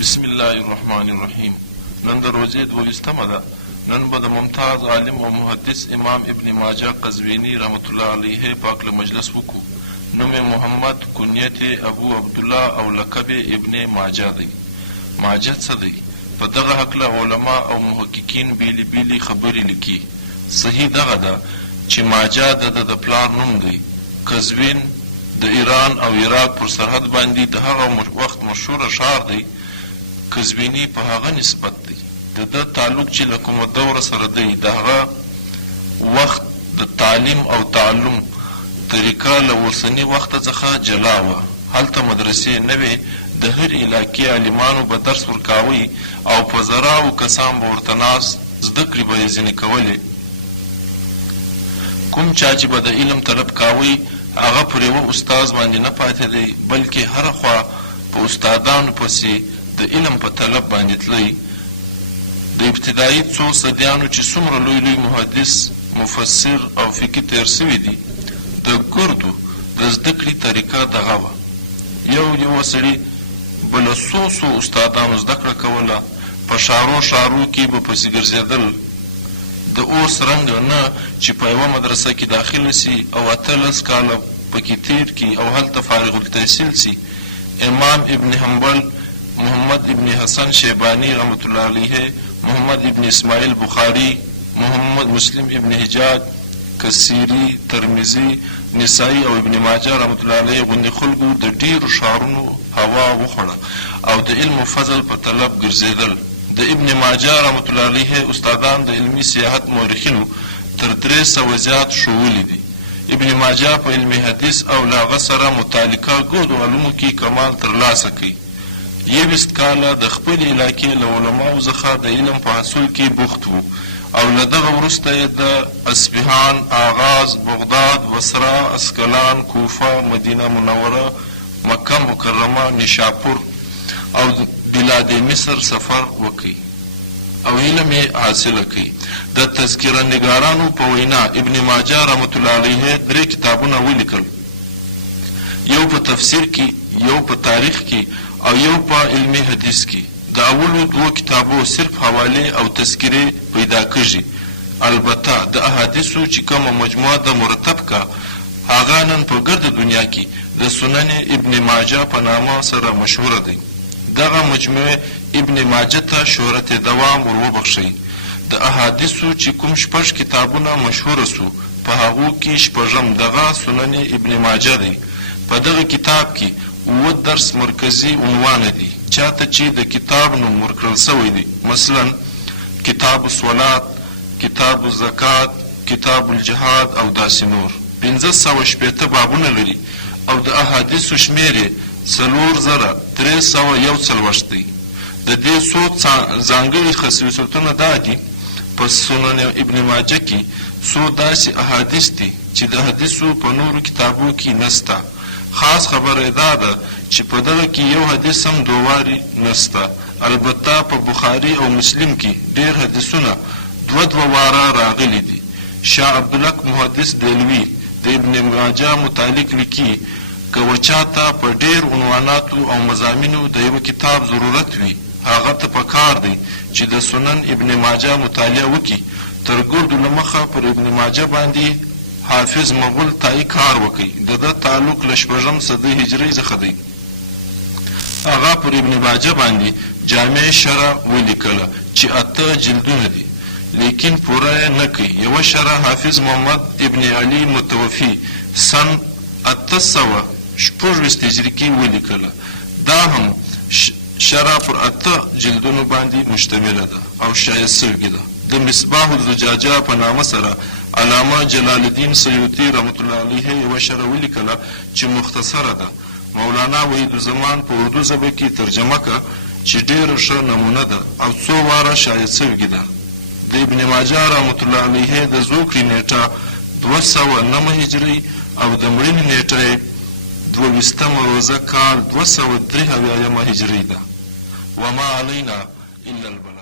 بسم الله الرحمن الرحیم. نن د روزې 22مه ده. نن به د ممتاز عالم او محدث امام ابن ماجه قزوینی رحمت الله علیه پاک له مجلس وکړو. نوم محمد، کنیت ابو عبدالله او لقب ابن ماجه دی. ماجه څه دی؟ په دغه هکله علما او محققین بیلې بیلې خبرې لیکي. صحیح دغه ده چې ماجه د پلار نوم دی. قزوین د ایران او عراق پر سرحد باندې د هغه وخت مشهوره ښار دی. قزوینی په هغه نسبت دی د ده تعلق چې له کومه دوره سره دی د هغه وخت د تعلیم او تعلم طریقه له اوسني وخته څخه جلا وه. هلته مدرسې نه وې. د هر علاقې عالمانو به درس ورکاوی او په زراو کسان به ورته ناست زده کړې به یې ځینې کولې. کوم چا چې به د علم طلب کاوی هغه پر یوه استاز باندې نه پاتې دی، بلکې هره خوا په استادانو پسې د علم په طلب باندې تللی. د ابتدایي څو صدیانو چې څومره لوی لوی محدث، مفسر او فقي تیر سوي دي، د ګردو د زده کړې طریقه دغه وه. یو سړي به له څو استادانو زده کړه کوله. په ښارو کې به پسې ګرځېدل. د اوس رنګ نه چې په یوه مدرسه کې داخله سي او 18 کاله پکې تیر کړي او هلته فارغ التحصیل سي. امام ابن حنبل، محمد ابن حسن شیبانی رحمت الله علیه، محمد ابن اسماعیل بخاری، محمد مسلم ابن حجاج، کثیری، ترمذی، نسائی او ابن ماجه رحمت الله علیه غوندې خلکو د ډیرو ښارونو هوا وخوړه او د علم و فضل په طلب ګرځېدل. د ابن ماجه رحمت الله علیه استادان د علمي سیاحت مورخینو تر 300 زیات ښوولي دي. ابن ماجه په علم حدیث او له هغه سره متعلقه ګردو علومو کې کمال ترلاسه کوي. 20 کاله د خپل علاقې له علماو څخه د علم په حصول کې بوخت و او له دغه وروسته یې د اصفهان، آغاز، بغداد، بصره، اسکلان، کوفه، مدینه منوره، مکه مکرمه، نیشاپور او بلاد مصر سفر وکړي او علم یې حاصله کړي. د تذکره نګارانو په وینا ابن ماجه رحمت الله علیه 3 کتابونه ولیکل. یو په تفسیر کې، یو په تاریخ کې او یو په علمي حدیث کې. د اولو 2 کتابو صرف حوالې او تذکرې پیدا کېږي. البته د احادیثو چې کومه مجموعه د مرتب کا هغه نن په ګرده دنیا کې د سنن ابن ماجه په نامه سره مشهوره دی. دغه مجموعه ابن ماجه ته شهرت دوام وروبخښي. د احادیثو چې کوم 6 کتابونه مشهوره سو په هغو کې 6م دغه سنن ابن ماجه دی. په دغه کتاب کې 9 درس مرکزی عنوان دي چاته چې د کتاب نوم ورکړل سوی دی. مثلا کتاب الصلات، کتاب الزکات، کتاب الجهاد او داسې نور. 560 بابونه لري او د احادیثو شمیر یې 4341 دی. د دې څو ځانګړي خصوصیتونه دا دي: په سنن ابن ماجه کې څو داسې احادیث دي چې د حدیثو په نورو کتابو کې نسته. خاص خبره دا ده چې په دغه کې یو حدیث هم دوواري نسته. البته په بخاري او مسلم کې ډیر حدیثونه 2 واره راغلي دي. شاه عبدالحق محدث دهلوي د ابن ماجه متعلق لیکي که وچاته په ډیر عنواناتو او مضامینو د یو کتاب ضرورت وي هغه ته پکار دی چې د سنن ابن ماجه مطالعه وکړي. تر ګردو له مخه پر ابن ماجه باندې حافظ مغل تایی کار وکړي. د ده تعلق له 6 صدۍ هجري څخه دی. هغه پر ابن ماجه باندې جامع شرح ولیکله چې 8 جلدونه دي، لیکن پوره یې نه کوي. یوه شرح حافظ محمد ابن علي متوفي سن 826 هجري کې ولیکله. دا هم شرح پر 8 جلدونو باندې مشتمله ده او شایع سوې ده. د مصباح الزجاجه په نامه سره علامه جلال الدین سیوطي رحمت الله علیه یوه شرح ولیکله چې مختصره ده. مولانا وحیدالزمان په اردو ژبه کې ترجمه که چې ډیره ښه نمونه ده او 2 واره شایع سوې ده. د ابن ماجه رحمت الله علیه د زوکړې نیټه 209 هجري او د مړینې نیټه یې 22 روزه کال 273 هجري ده. وما علینا الا البلاغ.